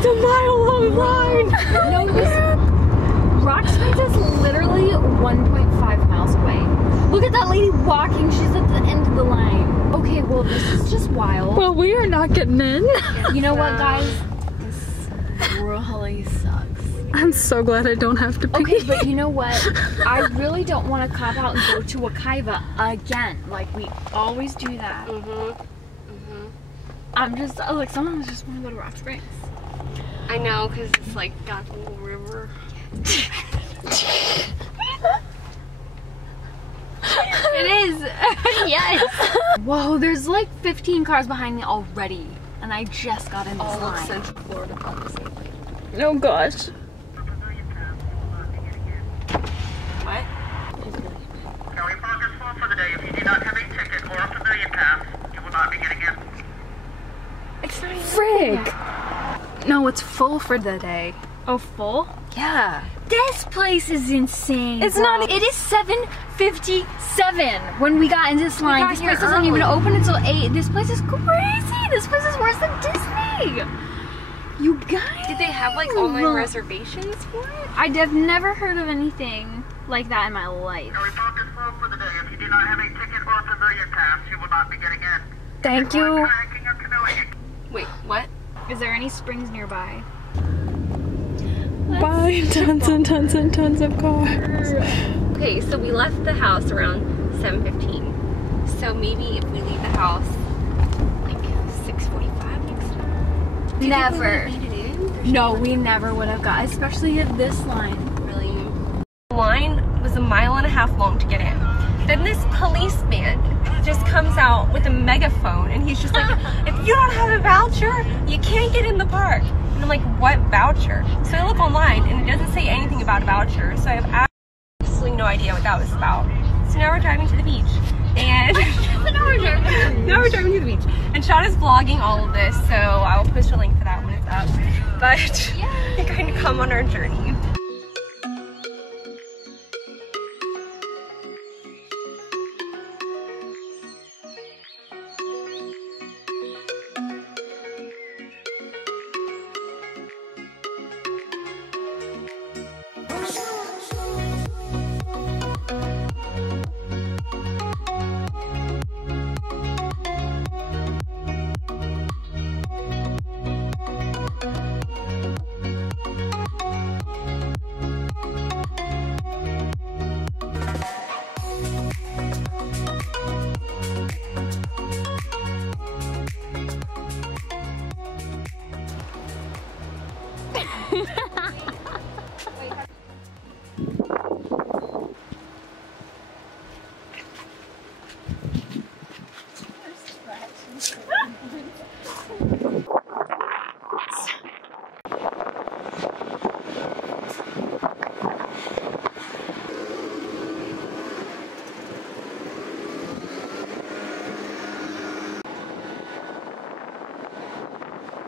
It's a mile-long line! No, Rock Springs is literally 1.5 miles away. Look at that lady walking. She's at the end of the line. Okay, well, this is just wild. Well, we are not getting in. You know what, guys? This really sucks. I'm so glad I don't have to pee. Okay, but you know what? I really don't want to cop out and go to Wekiva again. Like, we always do that. I'm just, like, sometimes I just want to go to Rock Springs. I know, because it's like got the little river. It is. Yes. Whoa, there's like 15 cars behind me already. And I just got in this All of line. Central Florida felt the same way. Oh gosh. What? Kelly Park is full for the day. If you do not have a ticket or a pavilion pass, you will not be getting in. It's not even Frig! No, it's full for the day. Oh, full? Yeah. This place is insane. It's bro. not- It is 7:57 when we got in this line. got This here place doesn't even early. open until 8. This place is crazy. This place is worse than Disney. You guys. Did they have like online reservations for it? I've never heard of anything like that in my life. Kelly Park is full for the day. If you do not have a ticket or a pavilion pass, you will not be getting in. Thank Or you. kayaking or canoeing. Wait, what? Is there any springs nearby? Bye. Tons and tons and tons of cars. Okay, so we left the house around 7:15. So maybe if we leave the house like 6:45 next time. Do you think we Never. would've made it in? No, we never would have got, especially at this line. Really? The line was a mile and a half long to get in. Then this policeman just comes out with a megaphone and he's just like, if you don't have a voucher, you can't get in the park. And I'm like, what voucher? So I look online and it doesn't say anything about a voucher. So I have absolutely no idea what that was about. So now we're driving to the beach. And now we're driving to the beach. And Sean is vlogging all of this, so I will post a link for that when it's up. But we're going to come on our journey.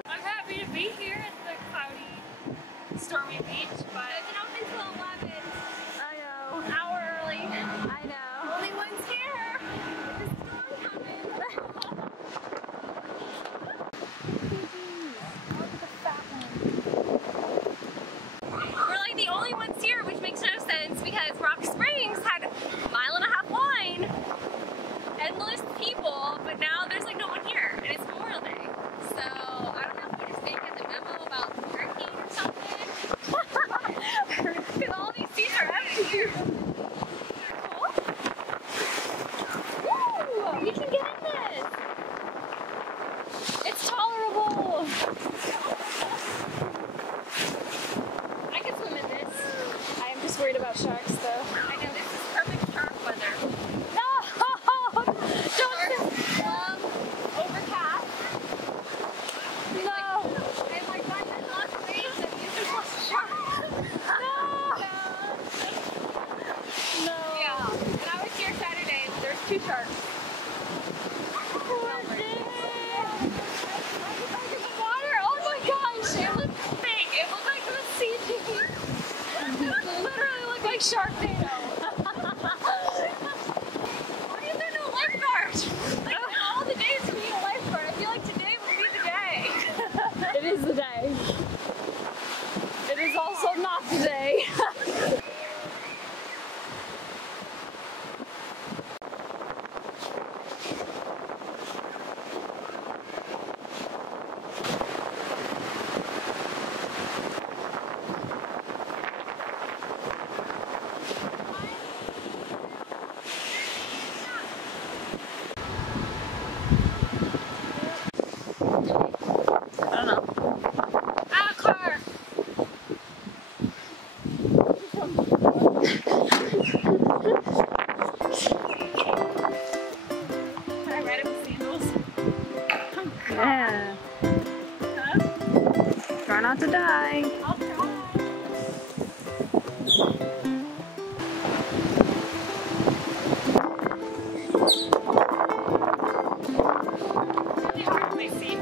I'm happy to be here at the cloudy, stormy beach, but it's been open till 11. I know. An hour early. I know. Only one's here. There's a storm coming. We're like the only ones here, which makes no sense because Rock Springs had a mile and a half line, endless people, but now there's like no one here, and it's Memorial Day. So I don't know if we just didn't get the memo about hurricane or something. Because all these Try not to die. I'll try. Really hard my safety.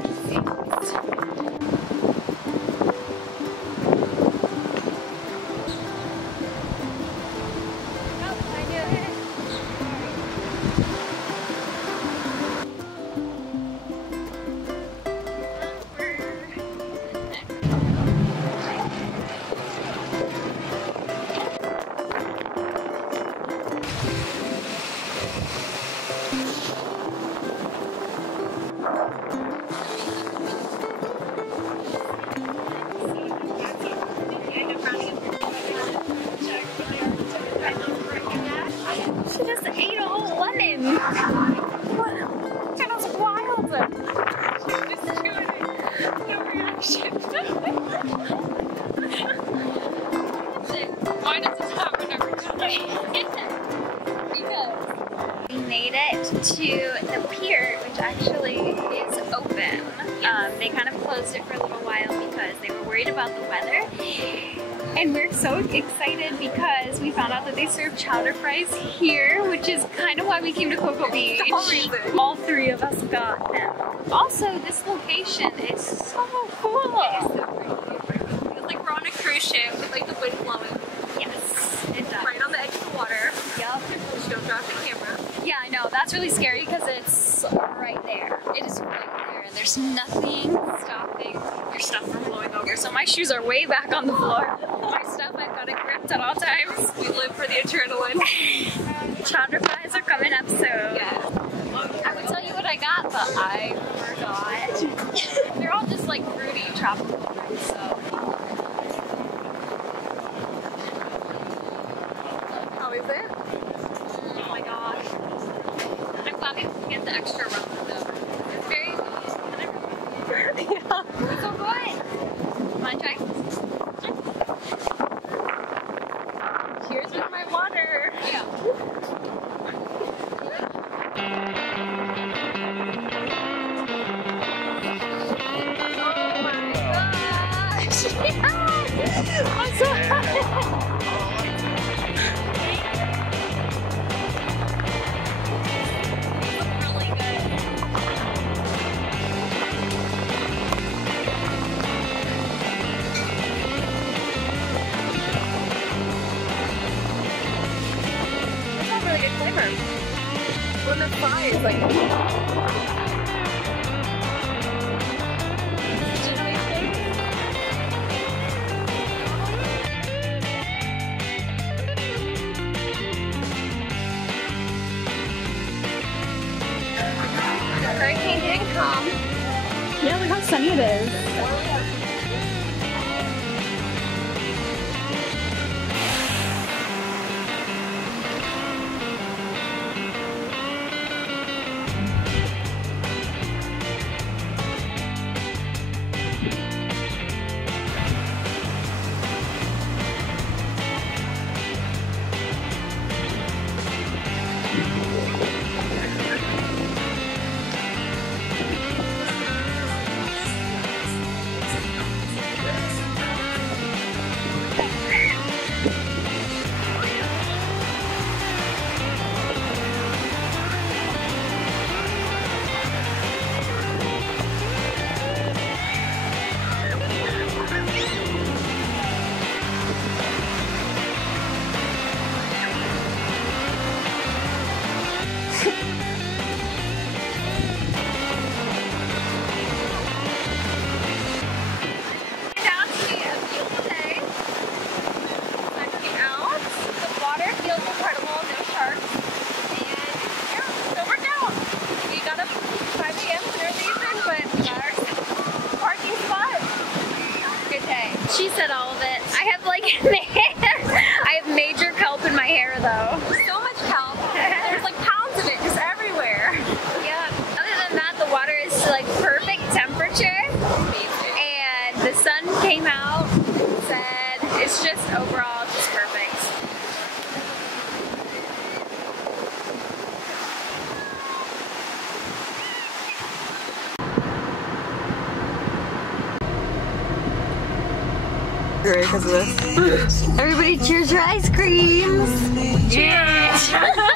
She just ate a whole lemon. What? That was wild. She was just doing it. No reaction. Why does this happen every time? Because we made it to the pier, which actually is open. They kind of closed it for a little while because they were worried about the weather. And we're so excited because we found out that they serve chowder fries here, which is kind of why we came to Cocoa Beach. All three of us got them. Also, this location is so cool. It's so pretty. It's like we're on a cruise ship with like the wind blowing. Yes, it does. Right on the edge of the water. Yup. Don't drop the camera. Yeah, I know. That's really scary because it's right there. It is right there. And there's nothing stopping your stuff from blowing over. So my shoes are way back on the floor. My stuff, I've got it gripped at all times. We live for the adrenaline. Chowder fries are coming up soon. Yeah. I would tell you what I got, but I forgot. They're all just like fruity tropical fruits, so. How is it? Oh my gosh. I'm glad I didn't get the extra rum though. It's very yeah. It's so good. Wanna try? Cheers with my water. Yeah. Oh my gosh. Yes. I'm so happy. When the fries like hurricane didn't come. Yeah, look how sunny it is. She said all of it. I have like, I have major kelp in my hair though. So much kelp. There's like pounds of it just everywhere. Yeah. Other than that, the water is like perfect temperature. And the sun came out, said it's just overall just perfect. because of this. Everybody cheers your ice creams. Cheers!